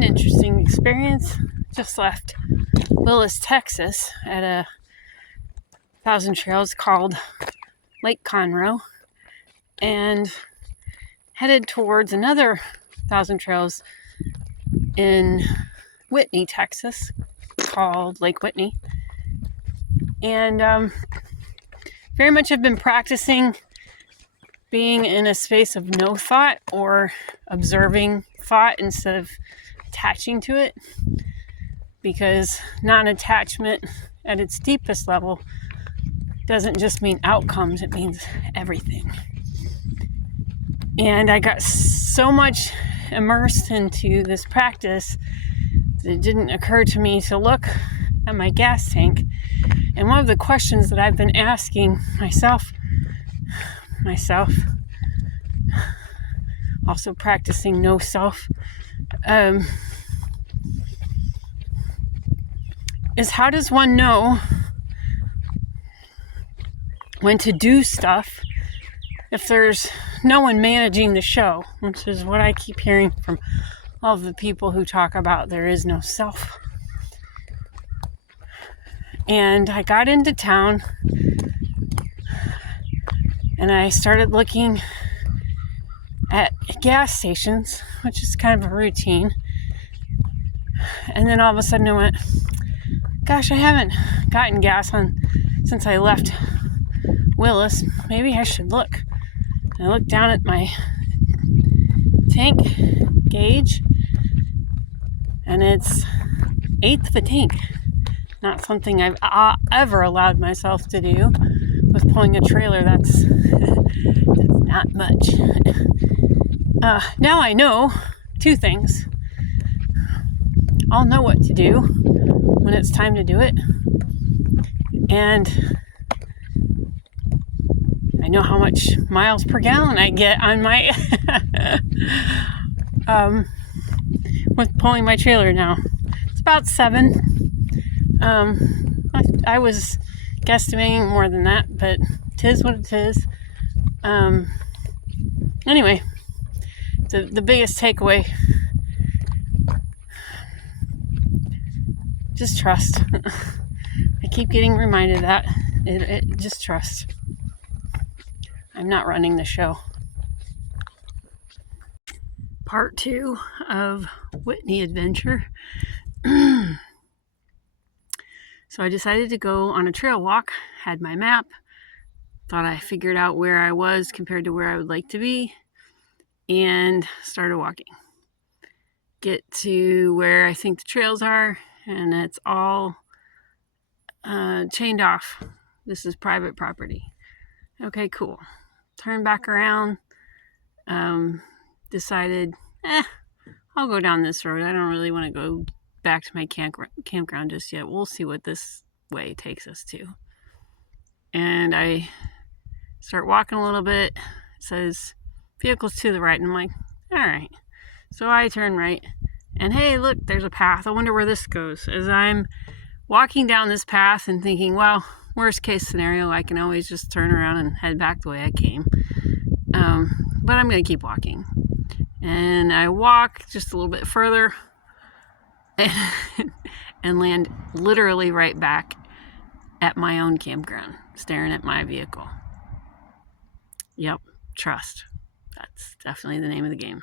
an interesting experience. Just left Willis, Texas at a Thousand Trails called Lake Conroe and headed towards another Thousand Trails in Whitney, Texas called Lake Whitney. And very much have been practicing being in a space of no thought or observing thought instead of attaching to it, because non-attachment at its deepest level doesn't just mean outcomes, it means everything. And I got so much immersed into this practice that it didn't occur to me to look at my gas tank. And one of the questions that I've been asking myself, also practicing no self, is how does one know when to do stuff if there's no one managing the show, which is what I keep hearing from all of the people who talk about there is no self. And I got into town and I started looking at gas stations, which is kind of a routine. And then all of a sudden I went, gosh, I haven't gotten gas since I left Willis. Maybe I should look. And I looked down at my tank gauge and it's 1/8 of a tank. Not something I've ever allowed myself to do. With pulling a trailer, that's not much. Now I know 2 things. I'll know what to do when it's time to do it. And I know how much miles per gallon I get on my with pulling my trailer now. It's about 7. I was guesstimating more than that, but it is what it is. Anyway, the biggest takeaway, just trust. I keep getting reminded of that. It just trust. I'm not running the show. Part 2 of Whitney Adventure. So I decided to go on a trail walk, had my map, thought I figured out where I was compared to where I would like to be, and started walking. Get to where I think the trails are, and it's all chained off. This is private property. Okay, cool. Turned back around, decided, I'll go down this road. I don't really want to go back to my campground just yet. We'll see what this way takes us to. And I start walking a little bit. It says vehicles to the right, and I'm like, all right. So I turn right, and hey, look, there's a path. I wonder where this goes. As I'm walking down this path and thinking, well, worst case scenario, I can always just turn around and head back the way I came. But I'm going to keep walking. And I walk just a little bit further and land literally right back at my own campground, staring at my vehicle. Yep, trust. That's definitely the name of the game.